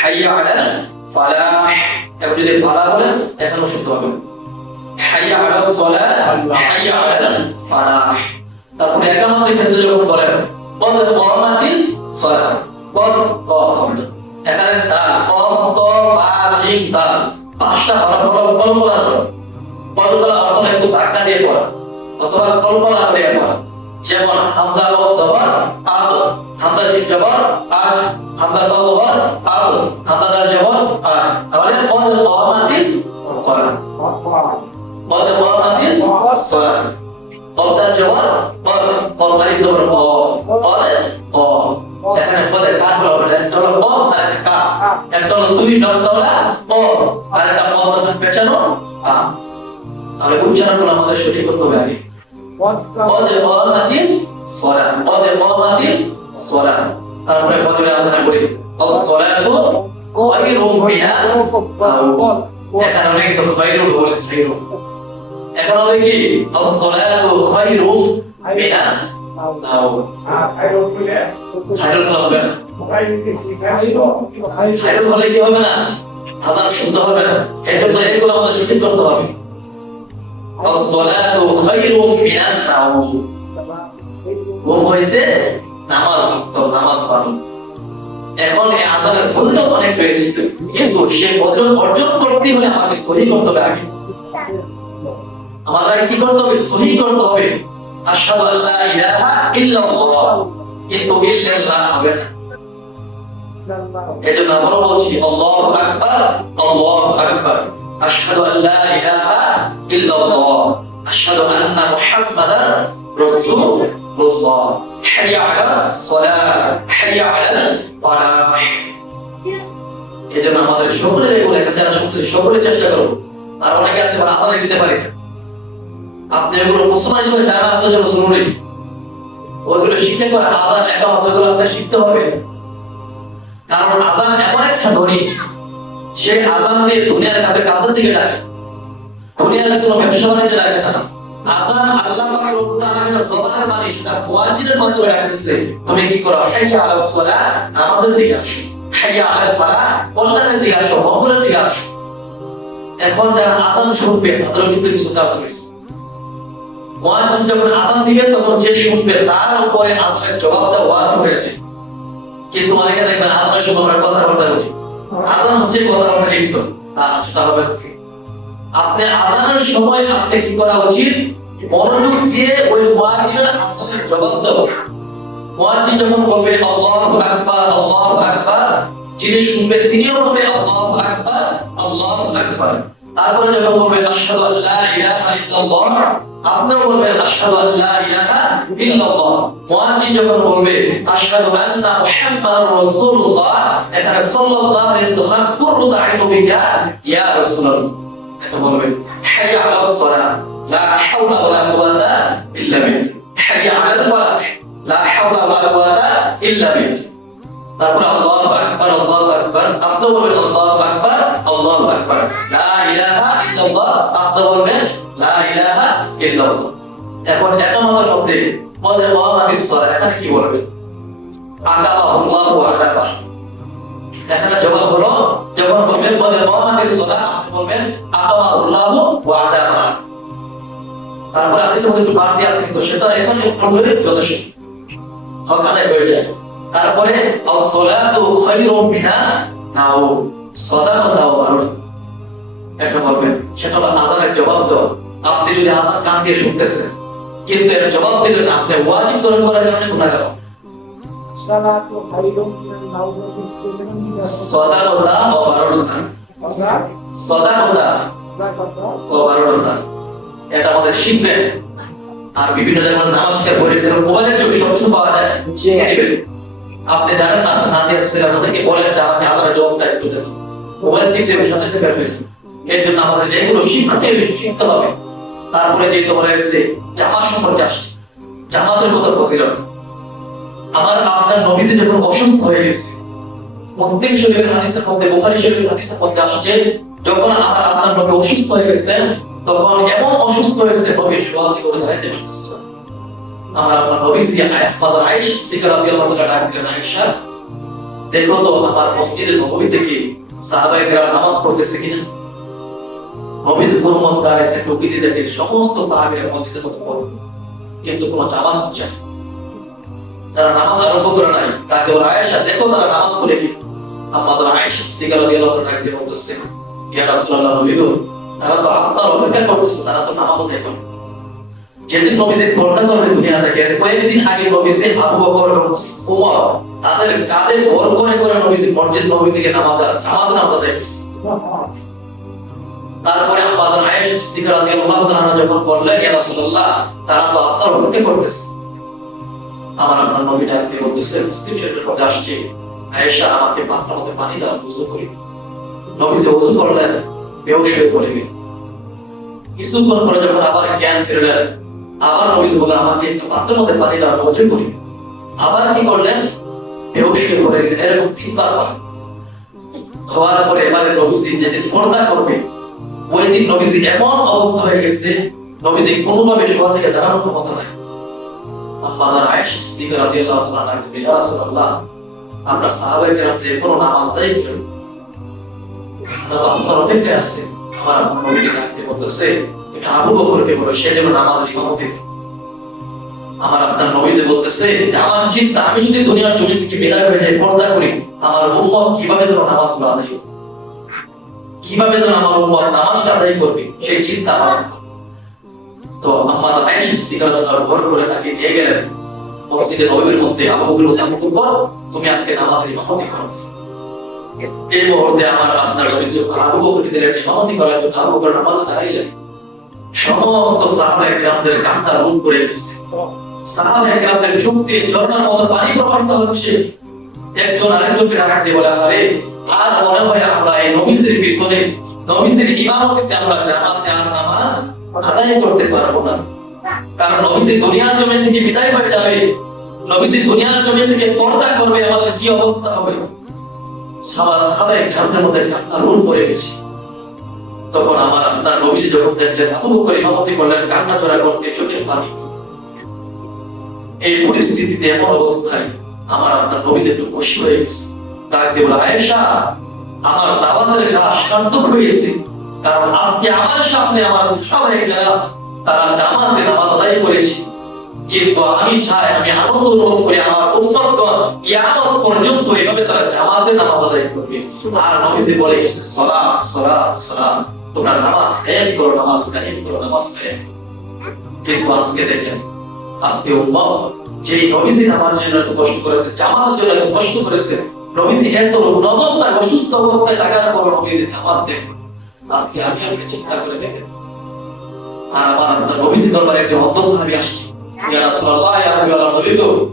হাইয়া আলা ফালাহ। এখন যদি ফালা বলেন এখানেও শুদ্ধ হবে। হাইয়া আলা সলাহ, হাইয়া আলা ফালাহ। তারপরে একান্নর ক্ষেত্রে যখন বলেন, কদ কমাতিস সলাহ। কদ কম এখানে দাল, কম ত বা জিম, দাল। পাঁচটা হরফ হলো কলকলা হরফ কলকলা অর্থ একটু ধাক্কা দিয়ে পড়া। যেমন হামজা হামজা জিম জবর আজ হামজা দাল জবর আদ হামজা দাল জবর আদ তাহলে কদ কমাতিস সলাহ কদ দাল জবর কদ আলিফ জবর ক কদ ক এখানে কানগুলো হবে একটা হলো ক আর একটা একটা হলো দুই নম্বরওয়ালা ক আর একটা পদ যখন পেছানো তাহলে উচ্চারণগুলো আমাদের সঠিক করতে হবে আগে। পদে কমাতিস সলাহ পদে কমাতিস সলাহ তারপরে ফজরে আসানে বলি as-salatu khairun মিনাল এখানে অনেক তো খায়রুন বলে খায়রুন এখন হবে কি? as-salatu khairun মিনাল হলে কি হবে না? আজান শুদ্ধ হবে না। এজন্য এগুলো আমাদের সঠিক করতে ঘুম হইতে নামাজ উত্তম নামাজ পড়ো এখন এই আজানের ফজিলত অনেক রয়েছে কিন্তু সেই ফজিলত অর্জন করতে হলে আমাকে সহি করতে হবে আগে। আমাদের কি করতে হবে? সহি করতে হবে। আশহাদু আল্লা ইলাহা ইল্লাল্লাহ। কিন্তু ইল্লাল্লাহ হবে না। এজন্য আমরা বলছি, আল্লাহু আকবার আল্লাহু আকবার। আশহাদু আল্লা ইলাহা ইল্লাল্লাহ। আশহাদু আন্না মুহাম্মাদার রাসূলুল্লাহ। হাইয়া আলা সালাহ হাইয়া আলা ফালাহ এজন্য আমাদের সকলে এগুলো এখানে যারা শুনতেছে সকলে চেষ্টা করো আর অনেকে আছে যারা আজানে দিতে পারে। আপনি এগুলো মুসলমান হিসেবে জানা আপনার জন্য জরুরি। ওইগুলো শিখতে করে আজান একামত ওইগুলো আপনার শিখতে হবে। কারণ আজান এমন একটা ধ্বনি, সে আজান দিয়ে দুনিয়ার কাছের দিকে ডাকে। দুনিয়ার কোনো ব্যবসা বাণিজ্য ডাকে না। আজান আল্লাহ ডাকতেছে তুমি কি করো? হাইয়া নামাজের দিকে আসো। হাইয়া কল্যাণের দিকে আসো দিকে আসো। এখন যারা শুনবে কিন্তু কিছু কাজ মুয়াজ্জিন যখন তখন যে শুনবে, তার উপরে আজানের জবাব দেওয়া ওয়াজিব হয়েছে কিন্তু অনেকে দেখবেন আজানের সময় আমরা কথাবার্তা বলি। আজান হচ্ছে কথাবার্তা সেটা হবে। আপনি আজানের সময় আপনি কি করা উচিত? মনোযোগ দিয়ে ওই মুয়াজ্জিনের আজানের জবাব দাও। মুয়াজ্জিন যখন বলবে, আল্লাহু আকবার আল্লাহু আকবার, যিনি শুনবে তিনিও বলবে, আল্লাহু আকবার আল্লাহু আকবার। তারপরে যখন বলবে, আশহাদু আল্লা ইলাহা ইল্লাল্লাহ, আপনিও বলবেন, আশহাদু আল্লা ইলাহা ইল্লাল্লাহ। মুয়াজ্জিন যখন বলবে, আশহাদু আন্না মুহাম্মাদার রাসূলুল্লাহ, এখানে সাল্লাল্লাহু আলাইহি সাল্লাম কুরু দাইনু বিকা ইয়া রাসূলুল্লাহ। এটা বলবে হাইয়া আলাস সালাহ লা হাওলা ওয়ালা কুওয়াতা ইল্লা বিল্লাহ হাইয়া আলাল ফালাহ লা হাওলা ওয়ালা কুওয়াতা ইল্লা বিল্লাহ তারপরে আল্লাহু আকবার আল্লাহু আকবার আপনি বলবেন, আল্লাহু আকবার আল্লাহু আকবার। লা ইলাহা ইল্লাল্লাহ আপনি বলবেন, লা ইলাহা ইল্লাল্লাহ। এখন একামতের মধ্যে পদে ওয়ামাতিস সালাহ এখানে কি বলবেন? আকাবাহুল্লাহু আকাবা। এখানে জবাব হলো যখন বলবেন ওয়ামাতিস সালাহ আপনি বলবেন আকাবাহুল্লাহু ওয়া আকাবা তারপরে হাদিসের মধ্যে একটু বাড়তি আছে, কিন্তু সেটা এখানে পড়লে যথেষ্ট। হক আদায় হয়ে যায়। তারপরে as-salatu khairun minan নাও সাদাকা দাও ভালো একটা বলবেন, সেটা হলো আজানের জবাব দাও আপনি যদি আজান কান দিয়ে শুনতেছেন, কিন্তু এর জবাব দিলেন আপনি ওয়াজিব তরক করার এটা আমাদের শিখবেন। আর বিভিন্ন জায়গায় নামাজ বলেছেন মোবাইলের যুগ সবকিছু পাওয়া যায়। শিখে নেবেন। আপনি জানেন না না দিয়ে আসছে আপনাদেরকে বলেন যে আপনি আজানের জবাবটা একটু দেন। মোবাইল টিপতে সাথে সাথে বের এর জন্য আমাদের যেগুলো শিখতে হবে শিখতে হবে। তারপরে যেহেতু বলা হয়েছে জামাত সম্পর্কে আসছে। জামাতের কথা বলছিলাম। আমার আপনার নবীজি যখন অসুস্থ হয়ে গেছে, মুসলিম শরীফের হাদিসের মধ্যে, বুখারী শরীফের হাদিসের মধ্যে আসছে, যখন আমার আপনার নবী অসুস্থ হয়ে গেছেন তখন এমন অসুস্থ হয়েছে, নবী সোয়াদি করে দাঁড়াইতে পারতেছে আমার আপনার নবীজি ফাজার আয়েশা সিদ্দিকা রাদিয়াল্লাহু তাআলা ডাক দিলেন আয়েশা, দেখো তো আমার মসজিদের নবী থেকে সাহাবায়ে কেরাম নামাজ পড়তেছে কিনা? নবী যে মুহাম্মদ তার এসে টুকি দিয়ে দেখে সমস্ত সাহাবীরা মসজিদের মধ্যে পড়ে কিন্তু কোনো জামাত হচ্ছে না। তারা নামাজ আরম্ভ করে নাই, তাকে ওর আয়েশা, দেখো তারা নামাজ পড়ে কি? আম্মা তারা আয়েশা সিদ্দিকা আনহা ইয়া নবী গো, তারা তো আপনার অপেক্ষা করতেছে, তারা তো নামাজ আদায় করে যেদিন নবীজি পর্দা দুনিয়া থেকে কয়েকদিন আগে আবু বকর ওমর তাদের কাঁধে করে করে নবীজি মসজিদ নবী থেকে নামাজ জামাত নামাজ আদায় তারপরে আম্মাজান আয়েশা সিদ্দিকা রাদিয়াল্লাহু তাআলা যখন বললেন, ইয়া তারা তো আপনার অপেক্ষা করতেছে। আমার আপনার নবী ডাকতে বলতেছে, মুসলিম শরীফের মধ্যে আসছে। আয়েশা, আমাকে পাত্রের মধ্যে পানি দাও ওযু করি। নবীজি ওযু করলেন, বেহুশ হয়ে কিছুক্ষণ পরে যখন আবার জ্ঞান ফিরলেন, আবার নবীজি বললেন, আমাকে একটা পাত্রের মধ্যে পানি দাও করি। আবার কি করলেন? বেহুশ হয়ে পড়ে গেলেন, এরকম তিনবার হওয়ার পরে এবারে নবীজি যেদিন পর্দা করবে, ওই দিন এমন অবস্থা হয়ে গেছে, নবীজি কোনোভাবে শোয়া থেকে দাঁড়ানোর ক্ষমতা নাই। নামাজ আদায় আপনার অপেক্ষায় আছি। আমার বলতেছে। আমার চিন্তা, আমি যদি দুনিয়ার জমি থেকে বিদায় হয়ে যাই, পর্দা করি, আমার উম্মত কীভাবে যেন নামাজগুলো আদায় করবে? কীভাবে যেন আমার উম্মত নামাজটা আদায় করবে? সেই চিন্তা আমার তো আম্মাজ আয়েশা সিদ্দিকা রাদিয়াল্লাহু ভর করে তাকে নিয়ে গেলেন। মসজিদে নববীর মধ্যে আবু বকর আবু বকর তুমি আজকে নামাজের ইমামতি করো। এই মুহূর্তে আমার আপনার যখন আবু বকরদের ইমামতি করার জন্য আবু বকর নামাজে দাঁড়াইলেন। সমস্ত সাহাবায়ে কেরামদের কান্না রূপ করে গেছে সাহাবায়ে কেরামদের চোখ দিয়ে ঝর্ণার মতো পানি প্রবাহিত হচ্ছে। একজন আরেকজনকে ডাক দিয়ে বলে, আরে আর মনে হয় আমরা এই নবীজির পিছনে, নবীজির ইমামতিতে আমরা জামাতে আর আদায় করতে পারব না। কারণ নবীজি দুনিয়ার জমি থেকে বিদায় হয়ে যাবে। নবীজি দুনিয়ার জমি থেকে পর্দা করবে, আমাদের কি অবস্থা হবে? কেরামদের মধ্যে করে গেছে। তখন আমার আপনার নবীজি যখন দেখলেন, আবু ইমামতি করলেন, কান্না করতে চোখের পানি। এই পরিস্থিতিতে এমন অবস্থায় আমার আপনার নবীজি একটু খুশি হয়ে গেছে। ডাক আয়েশা, আমার দাওয়াতের কাজ সার্থক হয়েছে কারণ আজকে আমার সামনে আমার সাহাবায়ে কেরাম তারা জামাতে নামাজ আদায় করেছে। কিন্তু আমি চাই, আমি আনন্দ অনুভব করি আমার পর্যন্ত এভাবে তারা জামাতে নামাজ আদায় করবে। আর নবীজি বলে গেছে তোমরা নামাজ কায়েম করো, নামাজ কায়েম করো, নামাজ কায়েম কিন্তু আজকে দেখেন, আজকে যে নবীজি জন্য এত কষ্ট করেছে, জামাতের জন্য এত কষ্ট করেছে, নবীজি এত অবস্থায় অসুস্থ অবস্থায় থাকার নবীজি জামাত আজকে আমি আপনি চিন্তা করে দেখেন। আর আমার আপনার দরবারে একজন অন্ধ সাহাবী আসছে। তো,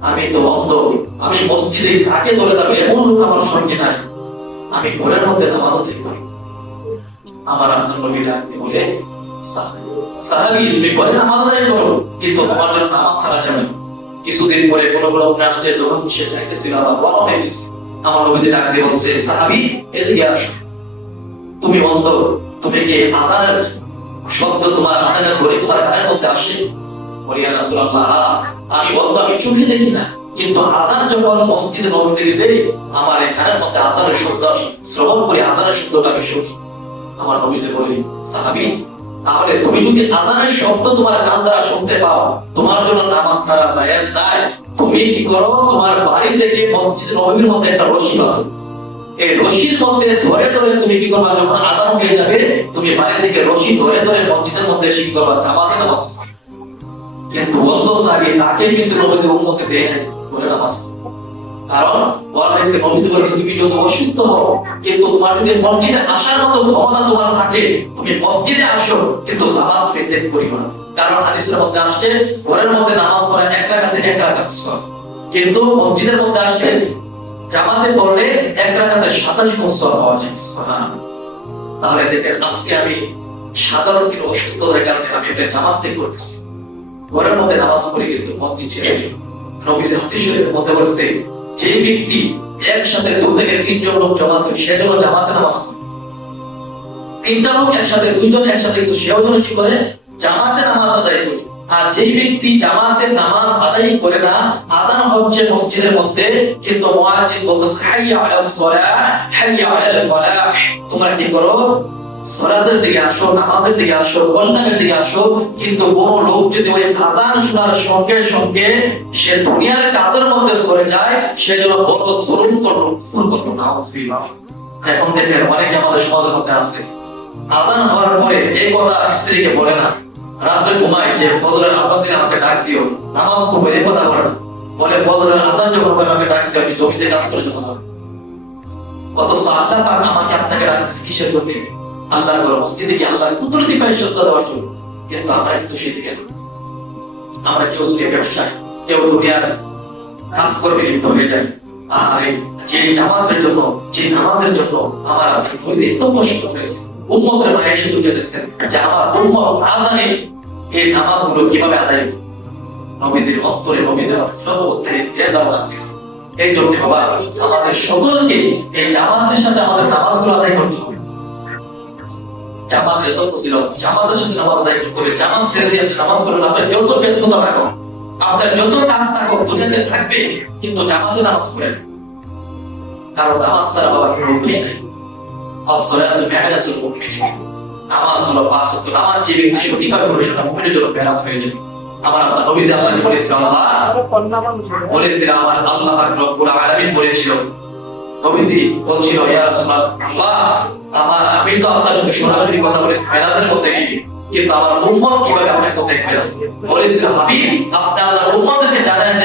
আমি তো অন্ধ, আমি মসজিদে কাকে ধরে যাব এমন লোক আমার সঙ্গে নাই। আমি ঘরের মধ্যে নামাজ আমার আপনার ডাকতে বলে, সাহাবী তুমি ঘরে নামাজ আদায় করো, কিন্তু তোমার জন্য নামাজ ছাড়া যাবে। কিছুদিন পরে কোনো কোনো উপরে আসছে, যখন সে চাইতেছিল আবার বড় হয়ে গেছে। আমার নবীজি ডাকতে বলছে, সাহাবী, এদিকে আসো। তুমি অন্ধ তুমি কি আজানের শব্দ তোমার আজানের ঘড়ি তোমার কানের মধ্যে আসে। বলিয়া রাসূলুল্লাহ, আমি অন্ধ আমি চোখে দেখি না। কিন্তু আজান যখন মসজিদে নবী থেকে দেই আমার এই কানের মধ্যে আজানের শব্দ আমি, শ্রবণ করি, আজানের শব্দটা আমি শুনি। আমার নবীজি বলি, সাহাবী, তাহলে তুমি যদি আজানের শব্দ তোমার কান দ্বারা শুনতে পাও, তোমার জন্য নামাজ ছাড়া জায়েজ নাই। তুমি কি করো? তোমার বাড়ি থেকে মসজিদে নবীর মধ্যে একটা রশি বাঁধো এই রশির মধ্যে ধরে ধরে তুমি কি করবা? যখন আজান হয়ে যাবে, তুমি বাড়ি থেকে রশি ধরে ধরে মসজিদের মধ্যে শিখ করবা? জামাতে নামাজ কিন্তু বন্ধ সারি, তাকে কিন্তু নবীজি উম্মতে দেয় বলে নামাজ কারণ বলা হয়েছে, নবীজি বলেছে, তুমি যদি অসুস্থ হও, কিন্তু তোমার যদি মসজিদে আসার মতো ক্ষমতা তোমার থাকে, তুমি মসজিদে আসো, কিন্তু জামাত পেতে করিও না। কারণ হাদিসের মধ্যে আসছে, ঘরের মধ্যে নামাজ পড়া এক রাকাতে এক সওয়াব। কিন্তু মসজিদের মধ্যে আসছে জামাতে পড়লে এক রাকাতে সাতাশ বছর পাওয়া যায় তাহলে দেখেন, আজকে আমি সাধারণ কিছু অসুস্থতার কারণে আমি একটা জামাতে করতেছি ঘরের মধ্যে নামাজ পড়ি কিন্তু মসজিদ ছেড়ে দিই। নবীজি হাদিস মধ্যে যে ব্যক্তি একসাথে দু থেকে তিনজন লোক জমাতে সেজন্য জামাতে নামাজ তিনটা লোক একসাথে, দুইজন একসাথে, কিন্তু সেও যেন কি করে? জামাতে নামাজ আদায় করে। আর যেই ব্যক্তি জামাতের নামাজ আদায় করে না, আজান হচ্ছে মসজিদের মধ্যে, কিন্তু মুয়াজ্জিন হাইয়া আলাস সালাহ, হাইয়া আলাল তোমরা কি করো? দিকে আসো, নামাজের দিকে আসো দিকে আসো, কিন্তু কোন লোক যদি ওই আজান শোনার সঙ্গে সঙ্গে সে দুনিয়ার কাজের মধ্যে সরে যায়, সে যেন বড় জরুর করল ফুল করল এখন অনেকে আমাদের সমাজের মধ্যে আছে। আজান হওয়ার পরে এই কথা স্ত্রীকে বলে না। রাত্রে ঘুমায় যে ফজরের আজান দিলে আমাকে ডাক দিও। নামাজ পড়ব, এই কথা বলে বলে, ফজরের আজান যখন হবে, আমাকে ডাক দিও, আমি জমিতে কাজ করে চলে যাব। আল্লাহ পাক আমাকে আপনাকে রাখতেছে কিসের জন্য? আল্লাহর ঘর মসজিদে কি আল্লাহর কুদরতি পায় সুস্থতা দেওয়ার জন্য। কিন্তু আমরা সেদিকে আমরা কেউ ব্যবসায়, কেউ দুনিয়ার কাজ করবে হয়ে যায়। যে জামাতের জন্য, যে নামাজের জন্য আমার এত কষ্ট হয়েছে। উম্মতের মায়ের শুধু গেছেন যে আমার উম্মত না জানে এই নামাজগুলো কীভাবে আদায় নবীজির অন্তরে, নবীজির দেওয়া আছে। এই জন্য বাবা, আমাদের সকলকে এই জামাতের সাথে আমাদের আদায় করতে হবে। জামাতের ছিল জামাতের সাথে নামাজ আদায় করতে হবে। জামাত ছেড়ে দিয়ে নামাজ আপনার যত ব্যস্ততা আপনার যত কাজ দুনিয়াতে থাকবে, কিন্তু জামাতে নামাজ পড়েন কারণ নামাজ ছাড়া বাবা উঠে নাই। যে আমার নবী যে আল্লাহ, বলেছিল আমার আল্লাহ পাক রব্বুল আলামিন বলেছিল, নবীজি বলছিল, ইয়া রাসূলুল্লাহ, আমার, আমি তো আপনার সাথে সরাসরি কথা মেরাজের মধ্যে কিন্তু আমার উম্মত কীভাবে আপনার কথা বলেছিল, হাবিব, আপনি আপনার উম্মতকে জানান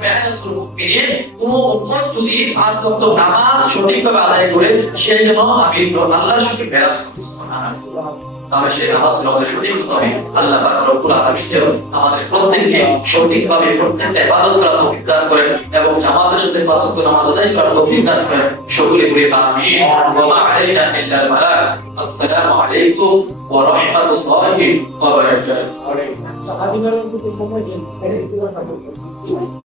মি'রাজুল মুমিনিন কোন উম্মত যদি পাঁচ ওয়াক্ত নামাজ সঠিকভাবে আদায় করে, সে যেন আমি আল্লাহর সাথে মেরাজ তাহলে সেই নামাজগুলো আমাদের সঠিক হতে হবে। আল্লাহ রব্বুল আলামিন যেন আমাদের প্রত্যেককে সঠিকভাবে প্রত্যেকটা ইবাদত করার তৌফিক দান করেন এবং জামাতের সাথে পাঁচ ওয়াক্ত নামাজ আদায় করার তৌফিক দান করেন। সকলে বলি আমিন। ওয়া মা আলাইনা ইল্লা আল বালাগ আসসালামু আলাইকুম ওয়া রাহমাতুল্লাহি ওয়া বারাকাতুহু।